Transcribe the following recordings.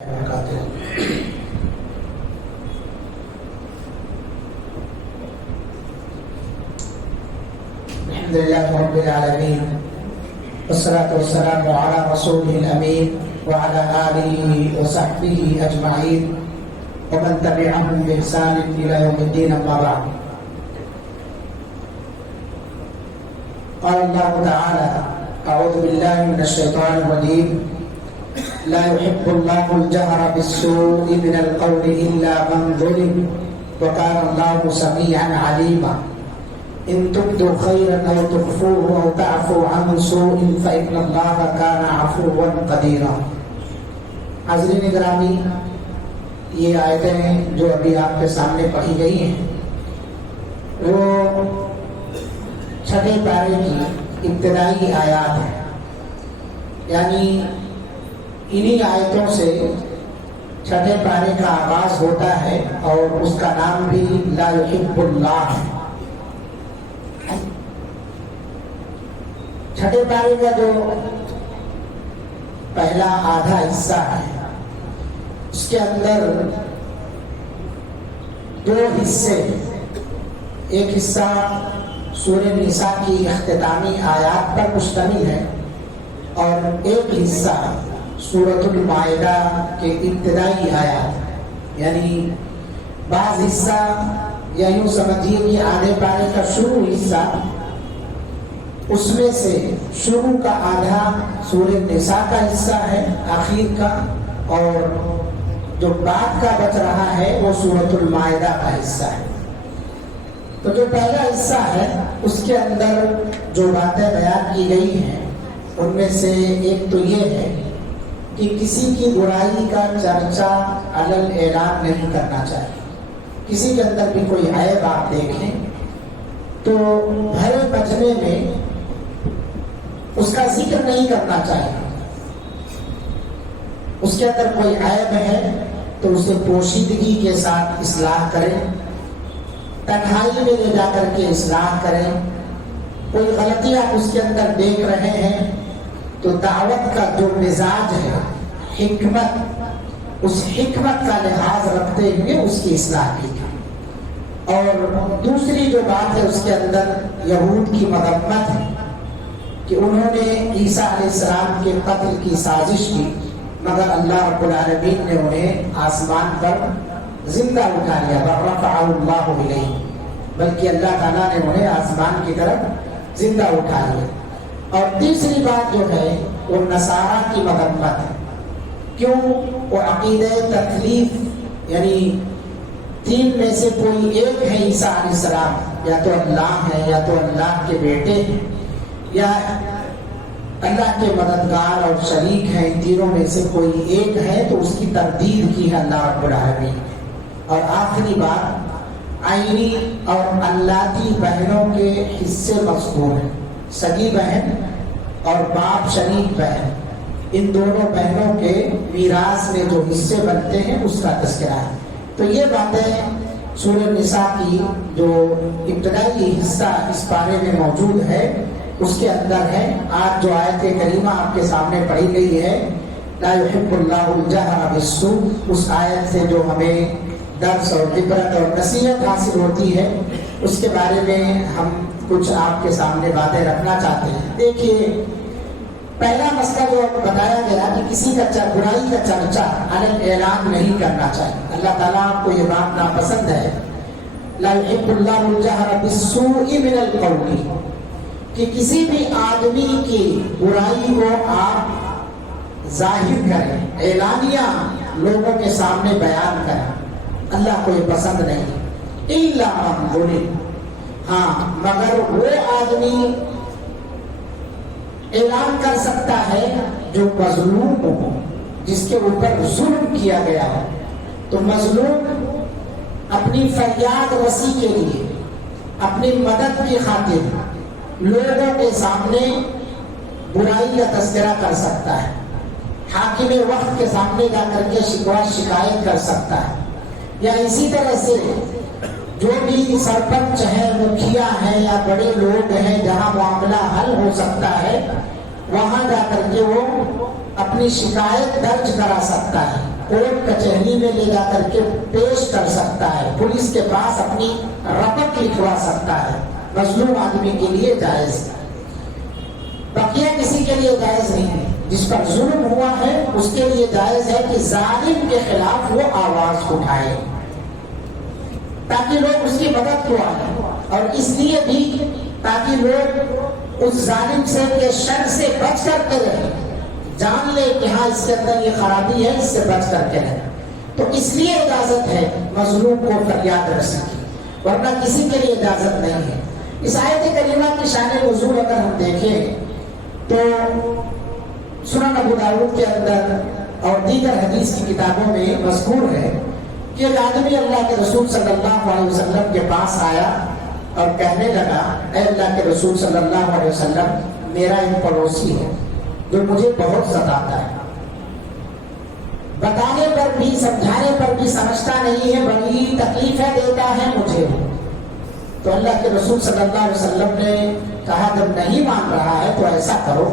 الحمد لله رب العالمين والصلاة والسلام على رسوله الأمين وعلى آله وصحبه أجمعين ومن تبعهم بإحسان إلى يوم الدين أما بعد. قال الله تعالى: أعوذ بالله من الشيطان الرجيم. لا يحب الله الجهر بالسوء من القول إلا من ظلم وكان الله سميعا عليما. إن تبدوا خيرا أو تخفوه أو تعفوا عن سوء فإن الله كان عفوا قديرا. حاضرین گرامی، یہ آیتیں جو ابھی آپ کے سامنے پڑھی گئی ہیں وہ چھٹے پارے کی ابتدائی آیات ہیں، یعنی انہی آیتوں سے چھٹے پارے کا آغاز ہوتا ہے اور اس کا نام بھی لا يحب اللہ ہے۔ چھٹے پارے کا جو پہلا آدھا حصہ ہے اس کے اندر دو حصے، ایک حصہ سورہ نساء کی اختتامی آیات پر مشتمل ہے اور ایک حصہ سورۃ المائدہ کے ابتدائی آیات، یعنی بعض حصہ یا یوں سمجھیے کہ آدھے پارے کا شروع حصہ، اس میں سے شروع کا آدھا سورۃ نساء کا حصہ ہے آخر کا، اور جو بعد کا بچ رہا ہے وہ سورۃ المائدہ کا حصہ ہے۔ تو جو پہلا حصہ ہے اس کے اندر جو باتیں بیان کی گئی ہیں ان میں سے ایک تو یہ ہے کہ کسی کی برائی کا چرچا علل اعلان نہیں کرنا چاہیے۔ کسی کے اندر بھی کوئی عیب آپ دیکھیں تو بھرے بچنے میں اس کا ذکر نہیں کرنا چاہیے۔ اس کے اندر کوئی عیب ہے تو اسے پوشیدگی کے ساتھ اصلاح کریں، تنہائی میں لے جا کر کے اصلاح کریں۔ کوئی غلطیاں اس کے اندر دیکھ رہے ہیں تو دعوت کا جو مزاج ہے، حکمت، اس حکمت کا لحاظ رکھتے ہوئے اس کی اصلاح کی جائے۔ اور دوسری جو بات ہے اس کے اندر یہود کی مذمت ہے کہ انہوں نے عیسیٰ علیہ السلام کے قتل کی سازش کی، مگر اللہ رب العالمین نے انہیں آسمان پر زندہ اٹھا لیا، وَرَفَعَهُ اللَّهُ إِلَيْهِ، بلکہ اللہ تعالیٰ نے انہیں آسمان کی طرف زندہ اٹھا لیا۔ اور تیسری بات جو ہے وہ نصارہ کی مذمت ہے۔ کیوں؟ وہ عقیدہ تکلیف، یعنی تین میں سے کوئی ایک ہے عیسیٰ علیہ السلام، یا تو اللہ ہے یا تو اللہ کے بیٹے ہیں یا اللہ کے مددگار اور شریک ہیں، ان تینوں میں سے کوئی ایک ہے، تو اس کی تردید کی ہے اللہ رب العالمین نے۔ اور آخری بات، عینی اور اللاتی بہنوں کے حصے مذکور ہیں، سگی بہن اور باپ شریک بہن، ان دونوں بہنوں کے میراث میں جو حصے بنتے ہیں اس کا تذکرہ ہے۔ تو یہ باتیں سورۃ نساء کی جو ابتدائی حصہ اس پارے میں موجود ہے اس کے اندر ہے۔ آج جو آیت کریمہ آپ کے سامنے پڑھی گئی ہے، لا يحب اللہ الجہر بالسوء، اس آیت سے جو ہمیں درس اور عبرت اور نصیحت حاصل ہوتی ہے اس کے بارے میں ہم کچھ آپ کے سامنے باتیں رکھنا چاہتے ہیں۔ دیکھیے، پہلا مسئلہ جو بتایا گیا کہ کسی کا برائی کا چرچا علن اعلان نہیں کرنا چاہیے۔ اللہ تعالیٰ کو یہ بات ناپسند ہے، لا يحب اللہ الجہر بالسوء من القول، کہ کسی بھی آدمی کی برائی کو آپ ظاہر کریں، اعلانیہ لوگوں کے سامنے بیان کریں، اللہ کو یہ پسند نہیں۔ الا من ظلم، ہاں مگر وہ آدمی اعلان کر سکتا ہے جو مظلوم ہو، جس کے اوپر ظلم کیا گیا ہو۔ تو مظلوم اپنی فریاد رسی کے لیے، اپنی مدد کی خاطر لوگوں کے سامنے برائی کا تذکرہ کر سکتا ہے، حاکم وقت کے سامنے جا کر کے شکوہ شکایت کر سکتا ہے، یا اسی طرح سے جو بھی سرپنچ ہے، مکھیا ہے یا بڑے لوگ ہیں جہاں معاملہ حل ہو سکتا ہے وہاں جا کر کے وہ اپنی شکایت درج کرا سکتا ہے۔ कोर्ट कचहरी में ले जा करके पेश कर सकता है, पुलिस के पास अपनी रपट लिखवा सकता है, मजलूम आदमी के लिए जायज है। बकिया किसी के लिए जायज नहीं है। जिस पर जुल्म हुआ है उसके लिए जायज है कि जालिम के खिलाफ वो आवाज उठाए ताकि लोग उसकी मदद को आए, और इसलिए भी ताकि लोग उस जालिम से के शर से बच करके रहे, जान ले कि हाँ इसके अंदर ये खराबी है, इससे बच करके रहे। तो इसलिए इजाजत है मजलूम को फरियाद रसी की, वरना किसी के लिए इजाजत नहीं है। इस आयत करीमा की शान नुज़ूल अगर हम देखें तो सुनन अबू दाऊद के अंदर और दीगर हदीस की किताबों में मज़कूर है कि एक आदमी अल्लाह के रसूल सल्लल्लाहु अलैहि वसल्लम के पास आया और कहने लगा, ऐ अल्लाह के रसूल सल्लल्लाहु अलैहि वसल्लम, मेरा एक पड़ोसी है जो मुझे बहुत सताता है, बताने पर भी समझाने पर भी समझता नहीं है, बड़ी तकलीफें देता है मुझे। तो अल्लाह के रसूल सल्लल्लाहु अलैहि वसल्लम ने कहा, जब नहीं मान रहा है तो ऐसा करो,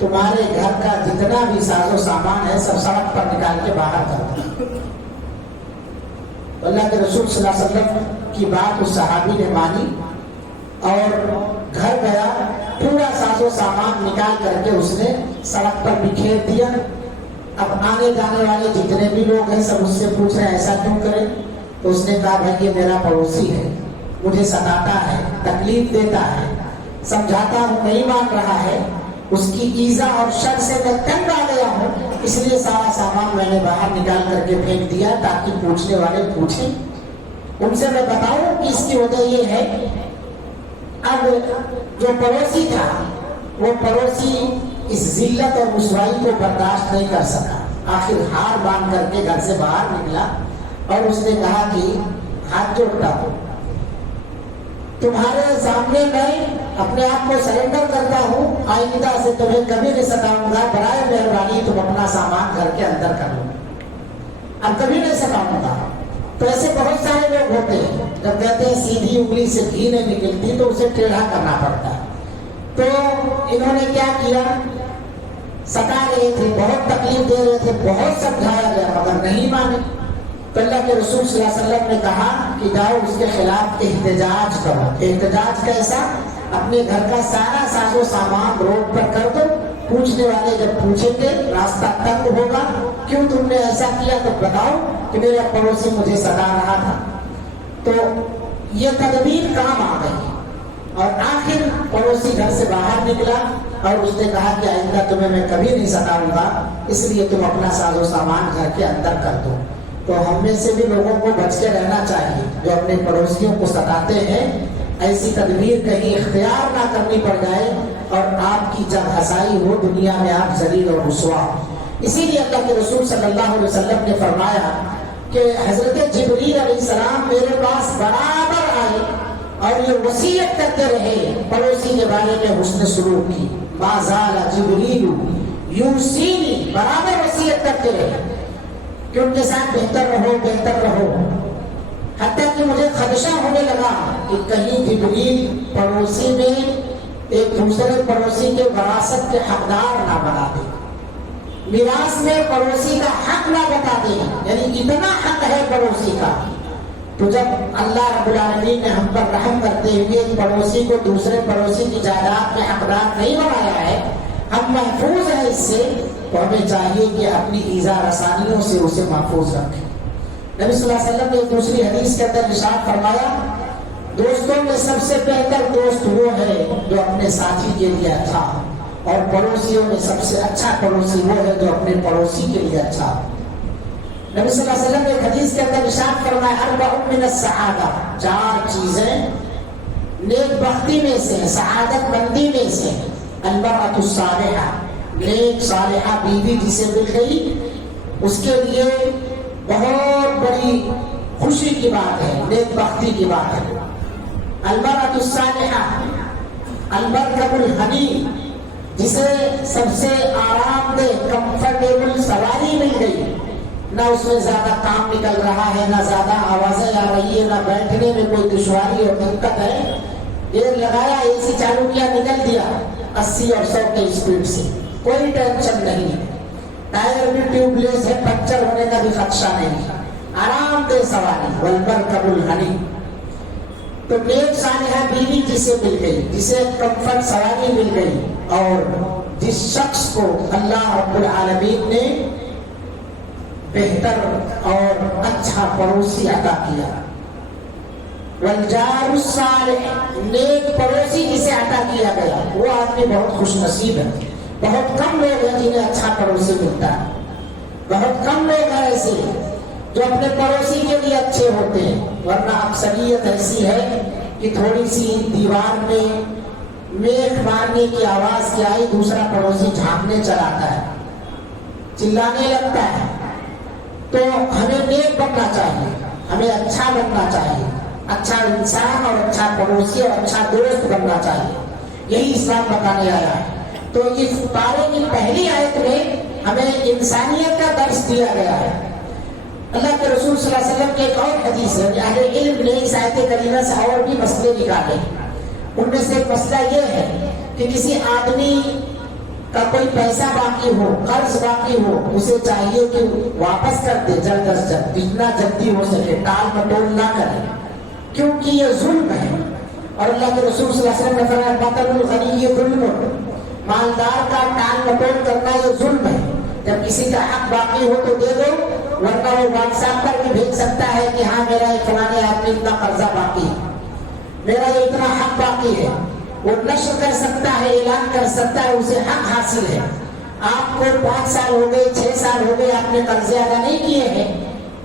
तुम्हारे घर का जितना भी साजो सामान है सब सड़क पर निकाल के बाहर कर दो। अल्लाह के रसूल सल्लल्लाहु अलैहि वसल्लम की बात उस सहाबी ने मानी और घर गया, पूरा साजो सामान निकाल करके उसने सड़क पर बिखेर दिया। अब आने जाने वाले जितने भी लोग हैं सब उससे पूछ रहे हैं ऐसा क्यों करें? तो उसने कहा, भाई ये मेरा पड़ोसी है, मुझे सताता है, तकलीफ देता है, समझाता हूँ नहीं मान रहा है, उसकी ईजा और शर से मैं तंग आ गया हूँ, इसलिए सारा सामान मैंने बाहर निकाल करके फेंक दिया ताकि पूछने वाले पूछें, उनसे मैं बताऊं कि इसकी वजह ये है। अब जो पड़ोसी था वो पड़ोसी इस जिल्लत और रुसवाई को बर्दाश्त नहीं कर सका, आखिर हार बांध करके घर से बाहर निकला और उसने कहा कि हाथ जोड़ता हूं, तुम्हारे सामने मैं अपने आप को सरेंडर करता हूँ, आइंदा से तुम्हें कभी नहीं सताऊंगा, बराए मेहरबानी तुम अपना सामान घर के अंदर कर लो, अब कभी नहीं सताऊंगा। तो ऐसे बहुत सारे लोग होते हैं, जब कहते हैं सीधी उंगली से घी नहीं निकलती तो उसे टेढ़ा करना पड़ता है। तो इन्होंने क्या किया, सता रहे थे, बहुत तकलीफ दे रहे थे, बहुत समझाया गया मगर नहीं माने। तो अल्लाह के रसूल सल्लल्लाहु अलैहि वसल्लम ने कहा कि जाओ उसके खिलाफ एहतजाज करो। एहतजाज कैसा? अपने घर का सारा साजो सामान रोड पर कर दो, पूछने वाले जब पूछेंगे रास्ता तंग होगा, क्यों तुमने ऐसा किया, तो बताओ कि मेरा पड़ोसी मुझे सता रहा था। तो ये तदबीर काम आ गई और आखिर पड़ोसी घर से बाहर निकला और उसने कहा कि आइंदा तुम्हें मैं कभी नहीं सताऊंगा, इसलिए तुम अपना साजो सामान घर के अंदर कर दो। तो हम में से भी लोगों को बच के रहना चाहिए जो अपने पड़ोसियों को सताते हैं, ऐसी तदबीर कहीं इख्तियार ना करनी पड़ जाए और आपकी जब हंसाई हो दुनिया में आप जलील और रुसवा। इसीलिए अल्लाह के रसूल सल्लल्लाहु अलैहि वसल्लम ने फरमाया कि हजरत जिब्रील अलैहिस्सलाम मेरे पास बराबर आए और ये वसीयत करते रहे पड़ोसी के बारे में हुस्न सलूक की। माज़ाला जिब्रील यूसीनी, बराबर वसीयत करते रहे कि उनके साथ बेहतर रहो, बेहतर रहो। हत्ता कि मुझे खदशा होने लगा कि कहीं जिब्रील पड़ोसी में एक दूसरे पड़ोसी के विरासत के हकदार ना बना दे, मिरास में पड़ोसी का हक ना बता दे, यानी इतना हक है पड़ोसी का। तो जब अल्लाह रब्बुल आलमीन ने हम पर रहम करते हुए पड़ोसी को दूसरे पड़ोसी की जायदाद में हकदार नहीं बनाया है, हम महफूज है इससे, तो हमें चाहिए कि अपनी ईजा रसानियों से उसे महफूज रखें। नबी सल्लल्लाहु अलैहि वसल्लम ने दूसरी हदीस के अंदर इरशाद फरमाया, दोस्तों में सबसे बेहतर दोस्त वो है जो अपने साथी के लिए अच्छा हो, और पड़ोसियों में सबसे अच्छा पड़ोसी वो है जो अपने पड़ोसी के लिए अच्छा हो। नबी सल्लल्लाहु अलैहि वसल्लम ने हदीस के अंदर इरशाद फरमाया, अर्बअउन मिन अस्सआदा, चार चीजें नेकबख्ती में से, सआदत मंदी में से, अल-मरअतु सालिहा, नेक सालिहा बीवी जिसे मिल गई उसके लिए बहुत बड़ी खुशी की बात है, नेकबख्ती की बात है। अल-मरअतु सालिहा, अल-मरकबुल हनी, जिसे सबसे आरामदेह कंफर्टेबल सवारी मिल गई, ना उसमें ज्यादा काम निकल रहा है, ना ज्यादा आवाजें आ रही है, ना बैठने में कोई दुश्वारी और दिक्कत है, देर लगाया, एसी चालू किया, निकल दिया 80 और 100 के स्पीड से, कोई टेंशन नहीं है। टायर भी ट्यूबलेस है, पंचर होने का भी खदशा नहीं, आराम दे सवारी, वलबर कबुल हनी। तो नेक सालिहा बीवी जिसे मिल गई, जिसे कंफर्ट सवारी मिल गई, और जिस शख्स को अल्लाह रब्बुल आलमीन ने बेहतर और अच्छा पड़ोसी अता किया, वलजारुस सालिह, नेक पड़ोसी जिसे अता किया गया, वो आदमी बहुत खुशनसीब है। बहुत कम लोग हैं जिन्हें अच्छा पड़ोसी मिलता है, बहुत कम लोग हैं ऐसे जो अपने पड़ोसी के लिए अच्छे होते हैं, वरना अक्सरियत ऐसी है कि थोड़ी सी दीवार में मेख मारने की आवाज क्या आई, दूसरा पड़ोसी झांकने चलाता है, चिल्लाने लगता है। तो हमें नेक बनना चाहिए, हमें अच्छा बनना चाहिए, अच्छा इंसान और अच्छा पड़ोसी और अच्छा दोस्त बनना चाहिए, यही इस्लाम बताने आया है। तो इस पारे की पहली आयत में हमें इंसानियत का दर्श दिया गया है। अल्लाह के रसूल सल्लल्लाहु अलैहि वसल्लम के एक और हदीस है, अहले इल्म ने इस आयत करीमा से और भी मसले निकाले। उनमें से एक मसला ये है कि किसी आदमी का कोई पैसा बाकी हो, कर्ज बाकी हो, उसे चाहिए कि वापस कर दे जल्द अज जल्द, जितना जल्दी हो सके, टाल मटोल ना करे, क्योंकि ये जुल्म है। और अल्लाह के रसूल सल्लल्लाहु अलैहि वसल्लम ने फरमाया बतलुल गनी ये जुल्म, मालदार का टाल मटोल करना ये जुल्म है। जब किसी का हक बाकी हो तो दे दो, वरना वो व्हाट्सएप पर भी भेज सकता है कि हाँ मेरा एक फलाने आदमी इतना कर्जा बाकी है, मेरा ये इतना हक बाकी है, वो नश्र कर सकता है, ऐलान कर सकता है, उसे हक हासिल है। आपको 5 साल हो गए, 6 साल हो गए, आपने कर्जे अदा नहीं किए हैं,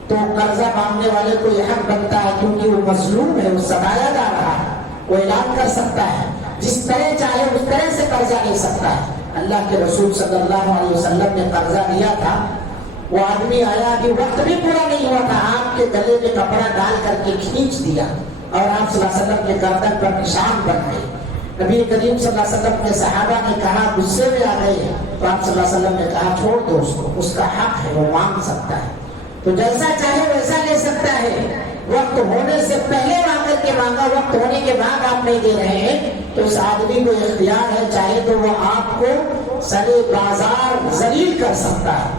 तो कर्जा मांगने वाले को यह हक बनता है, क्योंकि वो मजलूम है, वो सताया जा रहा है, वो ऐलान कर सकता है, जिस तरह चाहे उस तरह से कर्जा ले सकता है। अल्लाह के रसूल सल्लल्लाहु अलैहि वसल्लम ने कर्जा लिया था, वो आदमी आया, अभी वक्त भी पूरा नहीं हुआ था, आपके गले में कपड़ा डाल करके खींच दिया और आप सल्लल्लाहु अलैहि वसल्लम के गर्दन पर निशान बन गए। नबी करीम सल्लल्लाहु अलैहि वसल्लम के सहाबा ने कहा, गुस्से में आ गए, तो आप सल्लल्लाहु अलैहि वसल्लम ने कहा छोड़ दो उसको, उसका हक है, वो मांग सकता है, तो जैसा चाहे वैसा ले सकता है। वक्त होने से पहले आकर के मांगा, वक्त होने के बाद आप नहीं दे रहे हैं, तो इस आदमी को इख्तियार है, चाहे तो वो आपको सरे बाजार जलील कर सकता है,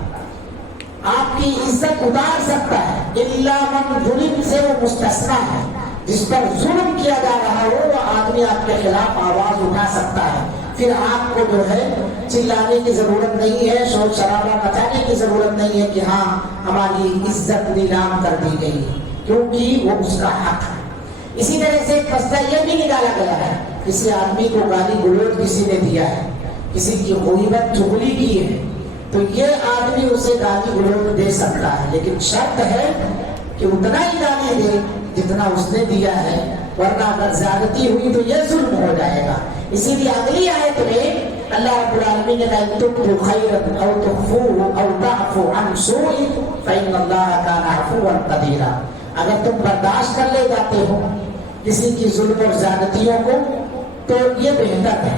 आपकी इज्जत उतार सकता है। इल्ला मन जुल्म से वो मुस्तस्ना है, जिस पर जुल्म किया जा रहा हो वो आदमी आपके खिलाफ आवाज उठा सकता है। फिर आपको जो है चिल्लाने की जरूरत नहीं है, शोर शराबा मचाने की जरूरत नहीं है कि हाँ हमारी इज्जत नीलाम कर दी गई, क्योंकि वो उसका हक है। इसी तरह से एक मसला यह भी निकाला गया है, किसी आदमी को गाली गलौज किसी ने दिया है, किसी की गीबत चुगली की है, तो ये आदमी उसे गाली गलौज दे सकता है, लेकिन शर्त है कि उतना ही गाली दे जितना उसने दिया है, वरना अगर ज्यादती हुई तो यह जुल्म हो जाएगा। इसीलिए अगली आयत में अल्लाह रब्बुल आलमीन ने कहा तुब्दु खैरन औ तुख्फूहु औ तअफू अन सूइन फइन्नल्लाह काना अफूवन क़दीरा। अगर तुम बर्दाश्त कर ले जाते हो किसी की जुल्म और ज्यादतियों को तो ये बेहतर है,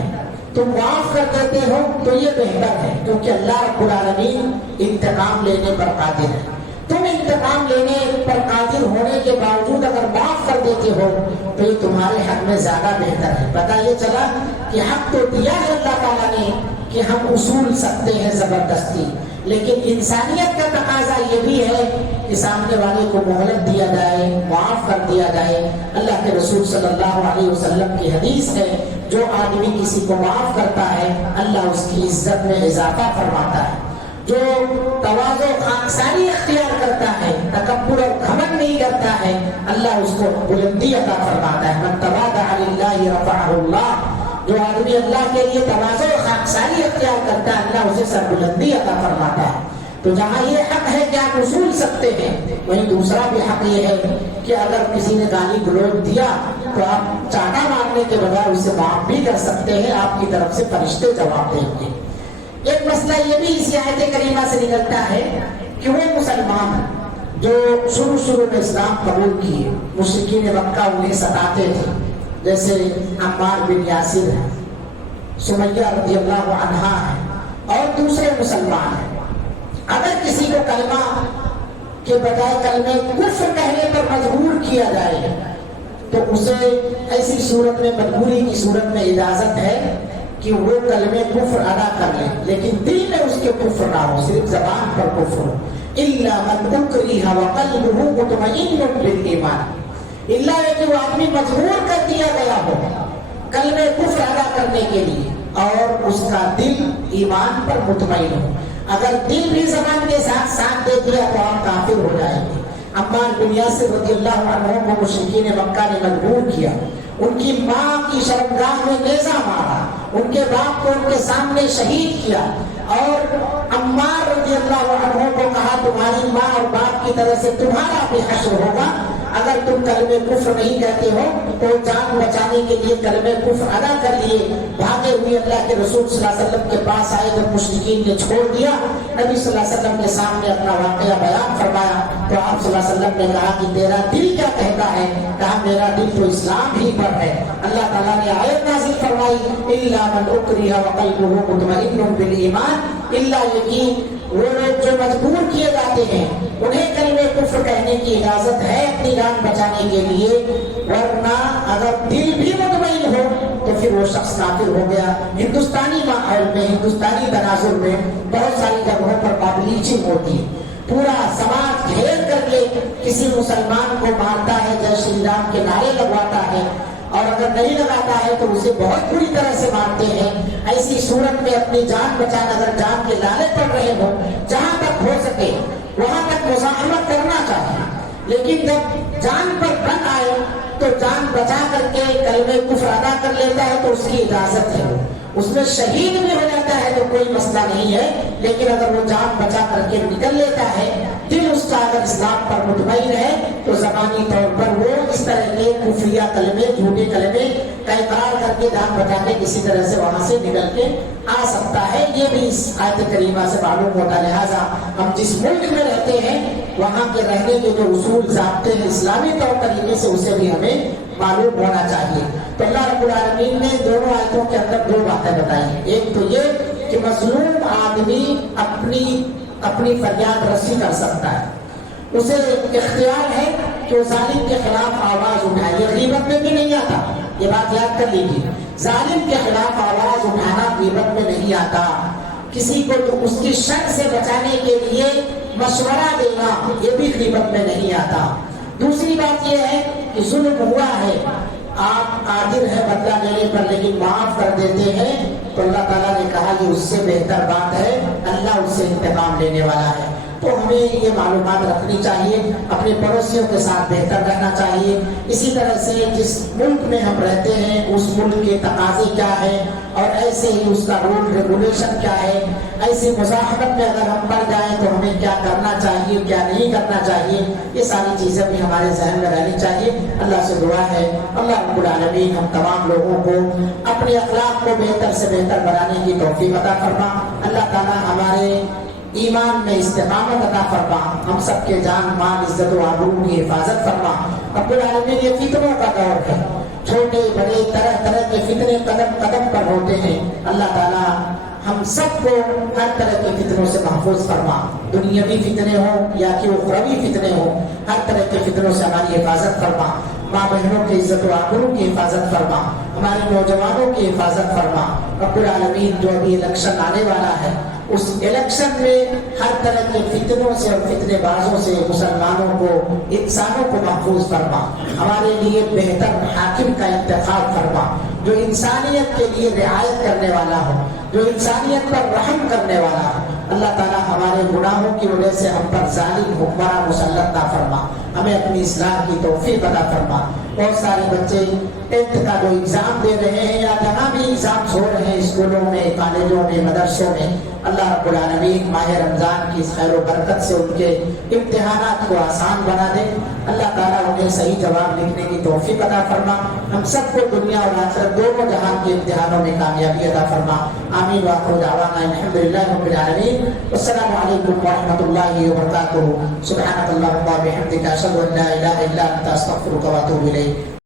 तुम माफ कर देते हो तो ये बेहतर है, क्योंकि अल्लाह रब्बुल आलमीन इंतकाम लेने पर कादिर है। तुम इंतकाम लेने पर कादिर होने के बावजूद अगर माफ कर देते हो तो ये तुम्हारे हक में ज्यादा बेहतर है। पता ये चला कि हक तो दिया है अल्लाह ताला ने कि हम उसूल सकते हैं जबरदस्ती, लेकिन इंसानियत का तकाजा ये भी है कि सामने वाले को मोहलत दिया जाए, माफ कर दिया जाए। अल्लाह के रसूल सल्लल्लाहु अलैहि वसल्लम की हदीस है, जो आदमी किसी को माफ करता है अल्लाह उसकी इज्जत में इजाफा फरमाता है। जो तवाज़ो खाकसारी इख्तियार करता है, तकब्बुर और घमंड नहीं करता है, अल्लाह उसको बुलंदी अता फरमाता है। मन तवाज़ा लिल्लाहि रफ़अहुल्लाह, जो आदमी अल्लाह के लिए तवाज़ो और खाकसारी इख्तियार करता है अल्लाह उसे सरबुलंदी अता फरमाता है। तो जहाँ ये हक है कि आप उसूल सकते हैं, वहीं दूसरा भी हक ये है कि अगर किसी ने गाली गलौज दिया तो आप चाटा मारने के बजाय उसे माफ भी कर सकते हैं, आपकी तरफ से फरिश्ते जवाब देंगे। एक मसला ये भी इसी आयत करीमा से निकलता है कि वो मुसलमान जो शुरू में इस्लाम कबूल किए, मुशरिकीन मक्का उन्हें सताते थे, जैसे अम्मार बिन यासिर है, सुमैया रज़ियल्लाहु अन्हा है और दूसरे मुसलमान हैं। अगर किसी को कलमा के बजाय कलमे कुफ्र कहने पर मजबूर किया जाए तो उसे ऐसी सूरत में, मजबूरी की सूरत में इजाजत है کہ وہ کلمے کفر ادا کر لیں لیکن دل میں اس کے کفر نہ ہو، صرف زبان پر کفر ہو. الا من اکرہ وقلبہ مطمئن بالایمان، الا یہ کہ وہ آدمی مجبور کر دیا گیا ہو کلمے کفر ادا کرنے کے لیے اور اس کا دل ایمان پر مطمئن ہو. اگر دل بھی زبان کے ساتھ ساتھ دے دیا تو آپ کافر ہو جائیں گے. عمار بن یاسر رضی اللہ عنہ کو مشرکین مکہ نے مجبور کیا، ان کی ماں کی شرمگاہ میں نیزہ مارا، ان کے باپ کو ان کے سامنے شہید کیا، اور عمار رضی اللہ عنہ کو کہا تمہاری ماں اور باپ کی طرح سے تمہارا بھی حشر ہوگا اگر تم کلمہ کفر نہیں کہتے ہو. تو جان بچانے کے لیے کلمہ کفر ادا کر لیے بھاگے ہوئے اللہ کے رسول صلی اللہ علیہ وسلم کے پاس آئے. جب مشرکین نے چھوڑ دیا، نبی صلی اللہ علیہ وسلم کے سامنے اپنا واقعہ بیان فرمایا تو آپ صلی اللہ علیہ وسلم نے کہا کہ تیرا دل کیا کہتا ہے؟ کہا میرا دل تو اسلام ہی پر ہے. اللہ تعالیٰ نے آیت نازل فرمائی الا من اکرہ وقلبہ مطمئن بالایمان، الا یقین وہ لوگ جو مجبور کیے جاتے ہیں انہیں کلمہ کفر کہنے کی اجازت ہے اپنی جان بچانے کے لیے، ورنہ اگر دل بھی مطمئن ہو تو پھر وہ شخص کافر ہو گیا. ہندوستانی ماحول میں، ہندوستانی تناظر میں بہت ساری جگہوں پر پبلیچنگ ہوتی ہے، پورا سماج گھیر کر کے کسی مسلمان کو مارتا ہے، جے شری رام کے نعرے لگواتا ہے، اور اگر نہیں لگاتا ہے تو اسے بہت بری طرح سے مارتے ہیں. ایسی صورت میں اپنی جان بچانا، اگر جان کے لالے پڑ رہے ہو، جہاں تک ہو سکے وہاں تک مزاحمت کرنا چاہیے، لیکن جب جان پر بن آئے تو جان بچا کر کے کلمہ کفر ادا کر لیتا ہے تو اس کی اجازت ہے، اس میں شہید بھی ہو جاتا ہے تو کوئی مسئلہ نہیں ہے. لیکن اگر وہ جان بچا کر کے نکل لیتا ہے، دل اس کا اگر اسلام پر مطمئن ہے تو زبانی طور پر وہ اس طرح کے کفریہ کلمے، جھوٹے کلمے کا اقرار کر کے جان بچا کے کسی طرح سے وہاں سے نکل کے آ سکتا ہے. یہ بھی اس آیت کریمہ سے معلوم ہوتا. لہٰذا ہم جس ملک میں رہتے ہیں وہاں کے رہنے کے جو اصول ضابطے ہیں اسلامی طور طریقے سے اسے بھی ہمیں معلوم ہونا چاہیے. تو اللہ رب العالمین نے دونوں آیتوں کے اندر دو باتیں بتائی. ایک تو یہ کہ مظلوم آدمی اپنی فریاد رسی کر سکتا ہے، اسے اختیار ہے کہ وہ ظالم کے خلاف آواز اٹھائے. یہ غیبت میں بھی نہیں آتا، یہ بات یاد کر لیجیے. ظالم کے خلاف آواز اٹھانا غیبت میں نہیں آتا. کسی کو تو اس کی شر سے بچانے کے لیے مشورہ دینا یہ بھی غیبت میں نہیں آتا. دوسری بات یہ ہے کہ ظلم ہوا ہے، آپ قادر ہیں بدلہ لینے پر لیکن معاف کر دیتے ہیں تو اللہ تعالیٰ نے کہا یہ اس سے بہتر بات ہے، اللہ اس سے انتقام لینے والا ہے. تو ہمیں یہ معلومات رکھنی چاہیے، اپنے پڑوسیوں کے ساتھ بہتر رہنا چاہیے. اسی طرح سے جس ملک میں ہم رہتے ہیں اس ملک کے تقاضے کیا ہے اور ایسے ہی اس کا رول ریگولیشن کیا ہے، ایسی مزاحمت میں اگر ہم پڑ جائیں تو ہمیں کیا کرنا چاہیے، کیا نہیں کرنا چاہیے، یہ ساری چیزیں بھی ہمارے ذہن میں رہنی چاہیے. اللہ سے دعا ہے اللہ رب العالمین ہم تمام لوگوں کو اپنے اخلاق کو بہتر سے بہتر بنانے کی توفیق عطا فرما. اللہ تعالیٰ ہمارے ایمان میں استقامت عطا فرما، ہم سب کے جان مال عزت و آبرو کی حفاظت فرما. رب العالمین یہ فتنوں کا دور ہے، چھوٹے بڑے طرح طرح کے فتنے قدم قدم پر ہوتے ہیں. اللہ تعالیٰ ہم سب کو ہر طرح کے فتنوں سے محفوظ فرما، دنیاوی فتنے ہوں یا کہ اخروی فتنے ہوں، ہر طرح کے فتنوں سے ہماری حفاظت فرما. ماں بہنوں کی عزت و آبرو کی حفاظت فرما، ہمارے نوجوانوں کی حفاظت فرما. رب العالمین جو ابھی الیکشن آنے والا ہے اس الیکشن میں ہر طرح کے فتنوں سے اور فتنے بازوں سے مسلمانوں کو، انسانوں کو محفوظ فرما. ہمارے لیے بہتر حاکم کا انتخاب فرما جو انسانیت کے لیے رعایت کرنے والا ہو، جو انسانیت پر رحم کرنے والا ہو. اللہ تعالیٰ ہمارے گناہوں کی وجہ سے ہم پر ظالم حکمراں مسلط نہ فرما، ہمیں اپنی اصلاح کی توفیق عطا فرما. بہت سارے بچے 10th کا جو ایگزام دے رہے ہیں یا جہاں بھی ایگزامس ہو رہے ہیں اسکولوں میں، کالجوں میں، مدرسوں میں، اللہ رب العالمین ماہ رمضان کی خیر و برکت سے ان کے امتحانات کو آسان بنا دے. اللہ تعالیٰ انہیں صحیح جواب لکھنے کی توفیق عطا فرما. ہم سب کو دنیا اور آخرت دونوں جہان کے امتحانوں میں کامیابی عطا فرما. آمین وآخر دعوانا الحمدللہ رب العالمین. السلام علیکم ورحمۃ اللہ وبرکاتہ. سبحانک اللہم وبحمدک اشہد ان لا الہ الا انت استغفرک واتوب الیک.